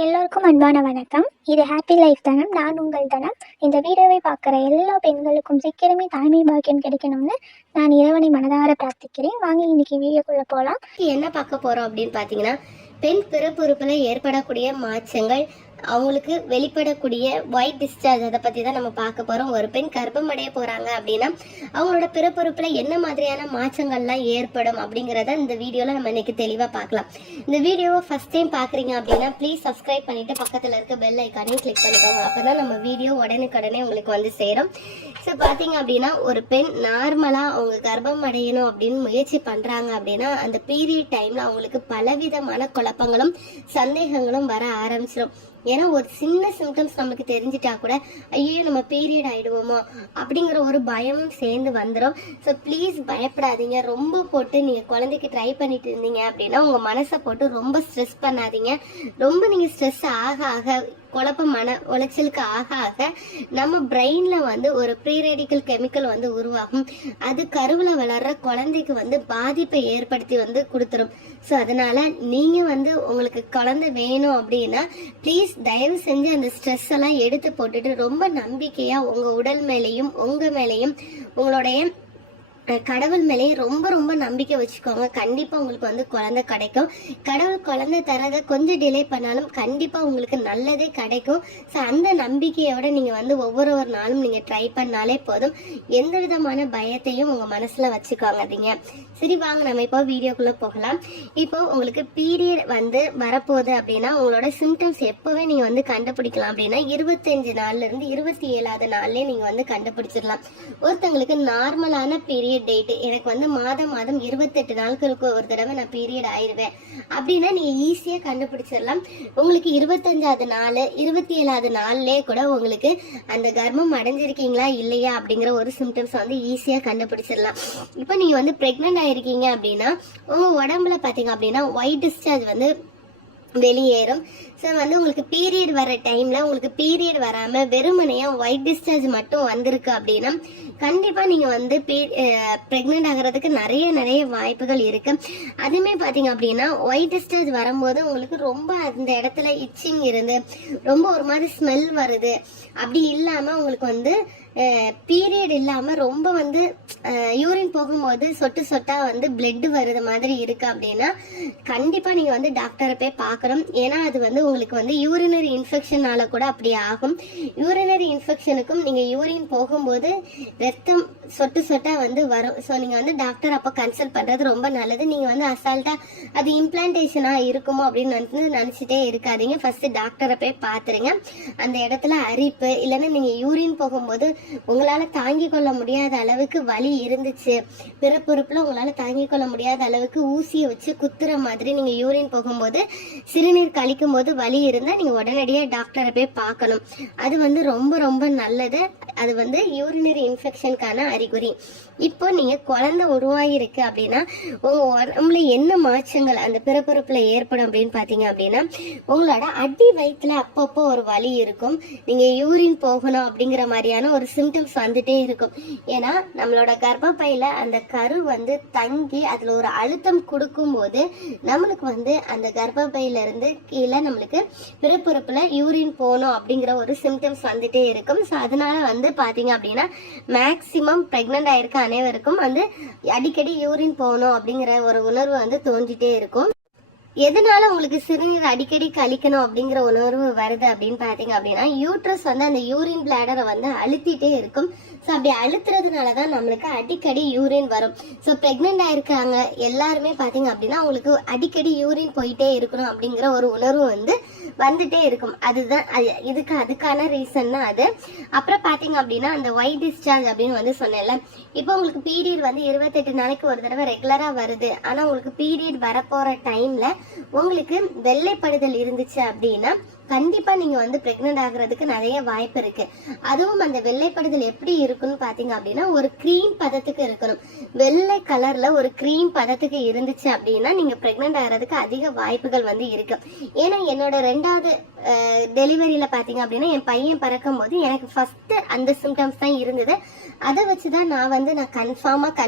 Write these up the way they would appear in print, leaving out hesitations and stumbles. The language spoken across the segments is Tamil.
எல்லோருக்கும் அன்பான வணக்கம். இது ஹாப்பி லைஃப் தனம். நான் உங்கள் தனம். இந்த வீடியோவை பார்க்குற எல்லா பெண்களுக்கும் சீக்கிரமே தாய்மை பாக்கியம் கிடைக்கணும்னு நான் இறைவனை மனதார பிரார்த்திக்கிறேன். வாங்க இன்னைக்கு வீடியோக்குள்ளே போகலாம். என்ன பார்க்க போகிறோம் அப்படின்னு பார்த்தீங்கன்னா, பெண் பிறப்புறுப்பில் ஏற்படக்கூடிய மாற்றங்கள், அவங்களுக்கு வெளிப்படக்கூடிய ஒயிட் டிஸ்சார்ஜ், அதை பற்றி தான் நம்ம பார்க்க போகிறோம். ஒரு பெண் கர்ப்பம் அடைய போகிறாங்க அப்படின்னா அவங்களோட பிறப்புறுப்பில் என்ன மாதிரியான மாற்றங்கள்லாம் ஏற்படும் அப்படிங்கிறத இந்த வீடியோவில் நம்ம இன்னைக்கு தெளிவாக பார்க்கலாம். இந்த வீடியோவை ஃபஸ்ட் டைம் பார்க்குறீங்க அப்படின்னா ப்ளீஸ் சப்ஸ்கிரைப் பண்ணிவிட்டு பக்கத்தில் இருக்க பெல் ஐக்கானையும் கிளிக் பண்ணிக்கோங்க. அப்போ தான் நம்ம வீடியோ உடனுக்குடனே உங்களுக்கு வந்து சேரும். ஸோ பார்த்தீங்க அப்படின்னா, ஒரு பெண் நார்மலாக அவங்க கர்ப்பம் அடையணும் அப்படின்னு முயற்சி பண்ணுறாங்க அப்படின்னா அந்த பீரியட் டைமில் அவங்களுக்கு பலவிதமான குழப்பங்களும் சந்தேகங்களும் வர ஆரம்பிச்சிடும். ஏன்னா ஒரு சின்ன சிம்டம்ஸ் நமக்கு தெரிஞ்சிட்டா கூட ஐயோ நம்ம பீரியட் ஆகிடுவோமோ அப்படிங்கிற ஒரு பயமும் சேர்ந்து வந்துடும். ஸோ ப்ளீஸ் பயப்படாதீங்க. ரொம்ப போட்டு நீங்கள் குழந்தைக்கு ட்ரை பண்ணிட்டு இருந்தீங்க அப்படின்னா உங்கள் மனசை போட்டு ரொம்ப ஸ்ட்ரெஸ் பண்ணாதீங்க. ரொம்ப நீங்கள் ஸ்ட்ரெஸ் ஆக ஆக குழப்ப மன உளைச்சலுக்கு ஆக ஆக நம்ம பிரெயினில் வந்து ஒரு ப்ரீரேடிக்கல் கெமிக்கல் வந்து உருவாகும். அது கருவில் வளர்ற குழந்தைக்கு வந்து பாதிப்பை ஏற்படுத்தி வந்து கொடுத்துரும். ஸோ அதனால நீங்கள் வந்து உங்களுக்கு குழந்தை வேணும் அப்படின்னா ப்ளீஸ் தயவு செஞ்சு அந்த ஸ்ட்ரெஸ் எல்லாம் எடுத்து போட்டுட்டு ரொம்ப நம்பிக்கையாக உங்கள் உடல் மேலேயும் உங்கள் மேலேயும் உங்களுடைய கடவுள் மேலேயே ரொம்ப ரொம்ப நம்பிக்கை வச்சுக்கோங்க. கண்டிப்பாக உங்களுக்கு வந்து குழந்தை கிடைக்கும். கடவுள் குழந்தை தரதை கொஞ்சம் டிலே பண்ணாலும் கண்டிப்பாக உங்களுக்கு நல்லதே கிடைக்கும். ஸோ அந்த நம்பிக்கையோட நீங்கள் வந்து ஒவ்வொரு நாளும் நீங்கள் ட்ரை பண்ணாலே போதும். எந்த விதமான பயத்தையும் உங்கள் மனசில் வச்சுக்காதீங்க. சரி, வாங்க நம்ம இப்போ வீடியோக்குள்ளே போகலாம். இப்போ உங்களுக்கு பீரியட் வந்து வரப்போகுது அப்படின்னா உங்களோட சிம்டம்ஸ் எப்போவே நீங்கள் வந்து கண்டுபிடிக்கலாம் அப்படின்னா 25 நாள்லேருந்து 27வது நாள்லேயே நீங்கள் வந்து கண்டுபிடிச்சிடலாம். ஒருத்தங்களுக்கு நார்மலான பீரியட் டேட் எனக்கு வந்து மாதம் 28 நாட்களுக்கு ஒரு தடவை நான் பீரியட் ஆயிடுவேன் அப்படின்னா நீங்க ஈஸியா கண்டுபிடிச்சிடலாம். உங்களுக்கு 25வது நாள் 27வது நாள்லயே கூட உங்களுக்கு அந்த கர்ப்பம் அடைஞ்சிருக்கீங்களா இல்லையா அப்படிங்கிற ஒரு சிம்டம்ஸ் வந்து ஈஸியா கண்டுபிடிச்சிடலாம். இப்போ நீங்க வந்து பிரெக்னென்ட் ஆயிருக்கீங்க அப்படின்னா உங்க உடம்புல பாத்தீங்க அப்படின்னா ஒயிட் டிஸ்சார்ஜ் வந்து வெளியேறும். ஸோ வந்து உங்களுக்கு பீரியட் வர டைமில் உங்களுக்கு பீரியட் வராமல் வெறுமனையாக ஒயிட் டிஸ்சார்ஜ் மட்டும் வந்திருக்கு அப்படின்னா கண்டிப்பாக நீங்கள் வந்து ப்ரெக்னென்ட் ஆகிறதுக்கு நிறைய வாய்ப்புகள் இருக்குது. அதுவுமே பார்த்தீங்க அப்படின்னா ஒயிட் டிஸ்சார்ஜ் வரும்போது உங்களுக்கு ரொம்ப அந்த இடத்துல இச்சிங் இருந்து ரொம்ப ஒரு மாதிரி ஸ்மெல் வருது. அப்படி இல்லாமல் உங்களுக்கு வந்து பீரியட் இல்லாமல் ரொம்ப வந்து யூரின் போகும்போது சொட்டு சொட்டாக வந்து பிளட் வருது மாதிரி இருக்கு அப்படின்னா கண்டிப்பாக நீங்கள் வந்து டாக்டரை போய் பார்க்கணும். ஏன்னா அது வந்து உங்களுக்கு வந்து யூரினரி இன்ஃபெக்ஷனால கூட அப்படி ஆகும். யூரினரி இன்ஃபெக்ஷனுக்கும் நீங்கள் யூரின் போகும்போது ரத்தம் சொட்டு சொட்டாக வந்து வரும். ஸோ நீங்கள் வந்து டாக்டர் அப்போ கன்சல்ட் பண்ணுறது ரொம்ப நல்லது. நீங்கள் வந்து அசால்ட்டாக அது இம்ப்ளான்டேஷனாக இருக்குமோ அப்படின்னு நினச்சிட்டே இருக்காதீங்க. ஃபஸ்ட்டு டாக்டரை போய் பார்த்துருங்க. அந்த இடத்துல அரிப்பு இல்லைன்னா நீங்கள் யூரின் போகும்போது உங்களால தாங்கி கொள்ள முடியாத அளவுக்கு வலி இருந்துச்சு, பிறப்புறுப்புல உங்களால தாங்கி கொள்ள முடியாத அளவுக்கு ஊசியை வச்சு குத்துற மாதிரி நீங்க யூரின் போகும்போது சிறுநீர் கழிக்கும் போது வலி இருந்தா நீங்க உடனடியாக டாக்டரை போய் பார்க்கணும். அது வந்து ரொம்ப ரொம்ப நல்லது. அது வந்து யூரினரி இன்ஃபெக்ஷனுக்கான அறிகுறி. இப்போ நீங்க குழந்தை உருவாகிருக்கு அப்படின்னா உங்க உடம்புல என்ன மாற்றங்கள் அந்த பிறப்புறுப்புல ஏற்படும் அப்படின்னு பாத்தீங்க அப்படின்னா உங்களோட அடி வயிற்றுல அப்பப்போ ஒரு வலி இருக்கும். நீங்க யூரின் போகணும் அப்படிங்கிற மாதிரியான ஒரு சிம்டம்ஸ் வந்துட்டே இருக்கும். ஏன்னா நம்மளோட கர்ப்பப்பையில அந்த கரு வந்து தங்கி அதுல ஒரு அழுத்தம் கொடுக்கும் போது நம்மளுக்கு வந்து அந்த கர்ப்பப்பையில இருந்து கீழே நம்மளுக்கு பிறப்புறுப்புல யூரின் போகணும் அப்படிங்கிற ஒரு சிம்டம்ஸ் வந்துட்டே இருக்கும். ஸோ அதனால வந்து பாத்தீங்க அப்படின்னா மேக்சிமம் பிரெக்னென்ட் ஆயிருக்க அனைவருக்கும் வந்து அடிக்கடி யூரின் போகணும் அப்படிங்கிற ஒரு உணர்வு வந்து தோன்றிட்டே இருக்கும். எதனால உங்களுக்கு சிறுநீர் அடிக்கடி கழிக்கணும் அப்படிங்கிற உணர்வு வருது அப்படின்னு பாத்தீங்க அப்படின்னா யூட்ரஸ் வந்து அந்த யூரின் பிளாடரை வந்து அழுத்திட்டே இருக்கும். ஸோ அப்படி அழுத்துறதுனாலதான் நம்மளுக்கு அடிக்கடி யூரின் வரும். ஸோ பிரெக்னென்ட் ஆயிருக்காங்க எல்லாருமே பாத்தீங்க அப்படின்னா அவங்களுக்கு அடிக்கடி யூரின் போயிட்டே இருக்கணும் அப்படிங்கிற ஒரு உணர்வு வந்து வந்துட்டே இருக்கும். அதுதான் அதுக்கான ரீசன் தான் அது. அப்புறம் பாத்தீங்க அப்படின்னா அந்த ஒயிட் டிஸ்சார்ஜ் அப்படின்னு வந்து சொன்னேன்ல, இப்போ உங்களுக்கு பீரியட் வந்து 28 நாளைக்கு ஒரு தடவை ரெகுலரா வருது. ஆனா உங்களுக்கு பீரியட் வரப்போற டைம்ல உங்களுக்கு வெள்ளைப்படுதல் இருந்துச்சு அப்படின்னா கண்டிப்பா நீங்க வந்து பிரெக்னென்ட் ஆகுறதுக்கு நிறைய வாய்ப்பு இருக்கு. அதுவும் அந்த வெள்ளைப்படுதல் எப்படி இருக்குன்னு பாத்தீங்க அப்படின்னா ஒரு கிரீம் பதத்துக்கு இருக்கணும். வெள்ளை கலர்ல ஒரு கிரீம் பதத்துக்கு இருந்துச்சு அப்படின்னா நீங்க பிரெக்னென்ட் ஆகிறதுக்கு அதிக வாய்ப்புகள் வந்து இருக்கு. ஏன்னா என்னோட 2வது டெலிவரியில் பார்த்தீங்க அப்படின்னா என் பையன் பிறக்கும் போது எனக்கு ஃபஸ்ட்டு அந்த சிம்டம்ஸ் தான் இருந்தது. அதை வச்சு தான் நான் கன்ஃபார்மாக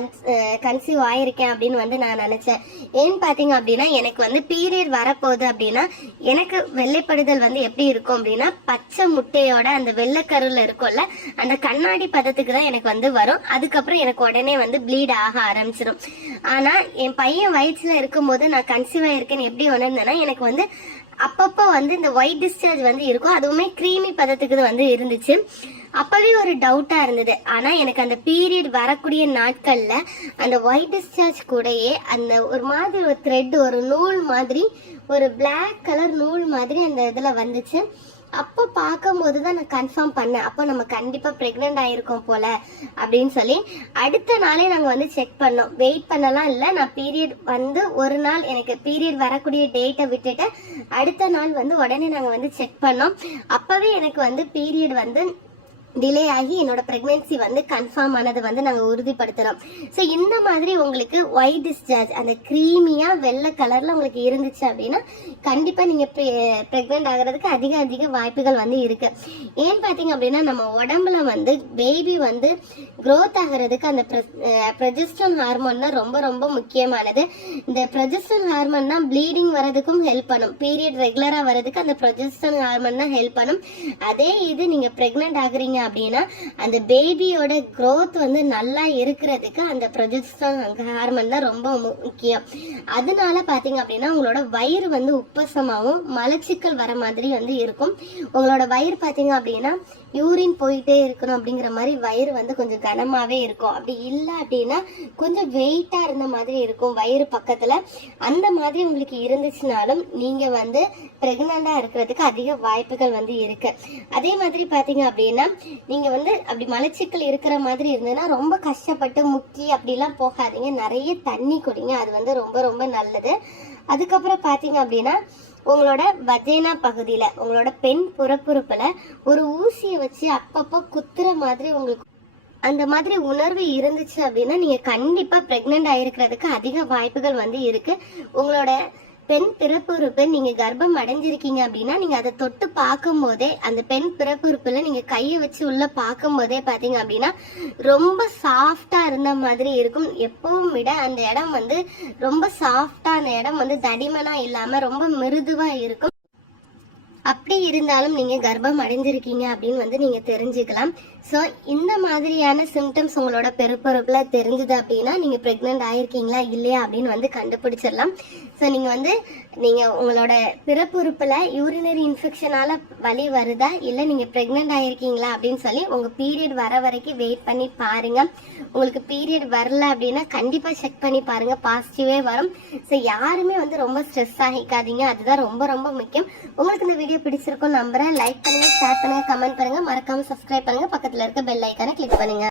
கன்சீவ் ஆயிருக்கேன் அப்படின்னு நான் நினச்சேன். ஏன்னு பார்த்தீங்க அப்படின்னா எனக்கு பீரியட் வரப்போகுது அப்படின்னா எனக்கு வெள்ளைப்படுதல் எப்படி இருக்கும் அப்படின்னா பச்சை முட்டையோட அந்த வெள்ளைக்கருவில் இருக்கும்ல அந்த கண்ணாடி பதத்துக்கு தான் எனக்கு வரும். அதுக்கப்புறம் எனக்கு உடனே ப்ளீட் ஆக ஆரம்பிச்சிடும். ஆனால் என் பையன் வயிற்றுல இருக்கும்போது நான் கன்சீவ் ஆயிருக்கேன்னு எப்படி உணர்ந்தேன்னா எனக்கு அப்பப்போ இந்த ஒயிட் டிஸ்சார்ஜ் இருக்கும். அதுவுமே கிரீமி பதத்துக்கு இருந்துச்சு. அப்பவே ஒரு டவுட்டா இருந்தது. ஆனா எனக்கு அந்த பீரியட் வரக்கூடிய நாட்கள்ல அந்த ஒயிட் டிஸ்சார்ஜ் கூடயே அந்த ஒரு மாதிரி ஒரு த்ரெட், ஒரு நூல் மாதிரி, ஒரு பிளாக் கலர் நூல் மாதிரி அந்த இதுல வந்துச்சு. அப்போ பார்க்கும் போது தான் நான் கன்ஃபார்ம் பண்ணேன், அப்போ நம்ம கண்டிப்பா பிரெக்னென்ட் ஆயிருக்கோம் போல அப்படின்னு சொல்லி. அடுத்த நாளே நாங்க செக் பண்ணோம். வெயிட் பண்ணலாம் இல்லை, நான் பீரியட் ஒரு நாள் எனக்கு பீரியட் வரக்கூடிய டேட்டை விட்டுட்டு அடுத்த நாள் உடனே நாங்க செக் பண்ணோம். அப்பவே எனக்கு பீரியட் டிலே ஆகி என்னோட பிரெக்னன்சி கன்ஃபார்ம் ஆனது நாங்கள் உறுதிப்படுத்துகிறோம். ஸோ இந்த மாதிரி உங்களுக்கு ஒயிட் டிஸ்சார்ஜ் அந்த க்ரீமியா வெள்ளை கலர்ல உங்களுக்கு இருந்துச்சு அப்படின்னா கண்டிப்பா நீங்க பிரெக்னென்ட் ஆகிறதுக்கு அதிக வாய்ப்புகள் இருக்கு. ஏன்னு பார்த்தீங்க அப்படின்னா நம்ம உடம்புல பேபி க்ரோத் ஆகிறதுக்கு அந்த ப்ரொஜெஸ்டரான் ஹார்மோன் தான் ரொம்ப ரொம்ப முக்கியமானது. இந்த ப்ரொஜெஸ்டரான் ஹார்மோன் தான் ப்ளீடிங் வரதுக்கும் ஹெல்ப் பண்ணும். பீரியட் ரெகுலரா வரதுக்கு அந்த ப்ரொஜெஸ்டரான் ஹார்மோன் தான் ஹெல்ப் பண்ணும். அதே இது நீங்க பிரெக்னென்ட் ஆகுறீங்க அப்படின்னா அந்த பேபியோட growth நல்லா இருக்கிறதுக்கு அந்த ப்ரொஜெஸ்டரான் ஹார்மோன் தான் ரொம்ப முக்கியம். அதனால பாத்தீங்க அப்படின்னா உங்களோட வயிறு உப்பசமாவும் மலச்சிக்கல் வர மாதிரி இருக்கும். உங்களோட வயிறு பாத்தீங்க அப்படின்னா யூரின் போயிட்டே இருக்கணும் அப்படிங்கிற மாதிரி வயிறு கொஞ்சம் கனமாவே இருக்கும். அப்படி இல்லை அப்படின்னா கொஞ்சம் வெயிட்டா இருந்த மாதிரி இருக்கும் வயிறு பக்கத்துல. அந்த மாதிரி உங்களுக்கு இருந்துச்சுனாலும் நீங்க பிரெக்னண்டா இருக்கிறதுக்கு அதிக வாய்ப்புகள் இருக்கு. அதே மாதிரி பாத்தீங்க அப்படின்னா நீங்க அப்படி மலச்சிக்கல் இருக்கிற மாதிரி இருந்ததுன்னா ரொம்ப கஷ்டப்பட்டு முக்கி அப்படிலாம் போகாதீங்க. நிறைய தண்ணி குடிங்க, அது ரொம்ப ரொம்ப நல்லது. அதுக்கப்புறம் பாத்தீங்க அப்படின்னா உங்களோட வஜைனா பகுதியில உங்களோட பெண் புறப்புறுப்புல ஒரு ஊசியை வச்சு அப்பப்போ குத்துற மாதிரி உங்களுக்கு அந்த மாதிரி உணர்வு இருந்துச்சு அப்படின்னா நீங்க கண்டிப்பா பிரெக்னென்ட் ஆயிருக்கிறதுக்கு அதிக வாய்ப்புகள் இருக்கு. உங்களோட பெண் பிறப்புறுப்பு நீங்க கர்ப்பம் அடைஞ்சிருக்கீங்க அப்படின்னா நீங்க அதை தொட்டு பார்க்கும் போதே அந்த பெண் பிறப்புறுப்புல நீங்க கையை வச்சு உள்ள பார்க்கும் போதே பாத்தீங்க அப்படின்னா ரொம்ப சாஃப்டா இருந்த மாதிரி இருக்கும். எப்பவும் விட அந்த இடம் ரொம்ப சாஃப்டா, அந்த இடம் தடிமனா இல்லாம ரொம்ப மிருதுவா இருக்கும். அப்படி இருந்தாலும் நீங்க கர்ப்பம் அடைஞ்சிருக்கீங்க அப்படின்னு நீங்க தெரிஞ்சுக்கலாம். ஸோ இந்த மாதிரியான சிம்டம்ஸ் உங்களோட பிறப்புறுப்புல தெரிஞ்சது அப்படின்னா நீங்க பிரெக்னென்ட் ஆயிருக்கீங்களா இல்லையா அப்படின்னு கண்டுபிடிச்சிடலாம். ஸோ நீங்க உங்களோட பிறப்புறுப்புல யூரினரி இன்ஃபெக்ஷனால வலி வருதா இல்லை நீங்க பிரெக்னென்ட் ஆயிருக்கீங்களா அப்படின்னு சொல்லி உங்க பீரியட் வர வரைக்கும் வெயிட் பண்ணி பாருங்க. உங்களுக்கு பீரியட் வரல அப்படின்னா கண்டிப்பா செக் பண்ணி பாருங்க, பாசிட்டிவே வரும். ஸோ யாருமே ரொம்ப ஸ்ட்ரெஸ் ஆகிக்காதீங்க, அதுதான் ரொம்ப ரொம்ப முக்கியம். உங்களுக்கு இந்த வீடியோ பிடிச்சிருக்கும் நம்புறேன். லைக் பண்ணுங்க, ஷேர் பண்ணுங்க, கமெண்ட் பண்ணுங்க, மறக்காம சப்ஸ்கிரைப் பண்ணுங்க, பக்கத்துல இருக்க பெல் ஐக்கானை கிளிக் பண்ணுங்க.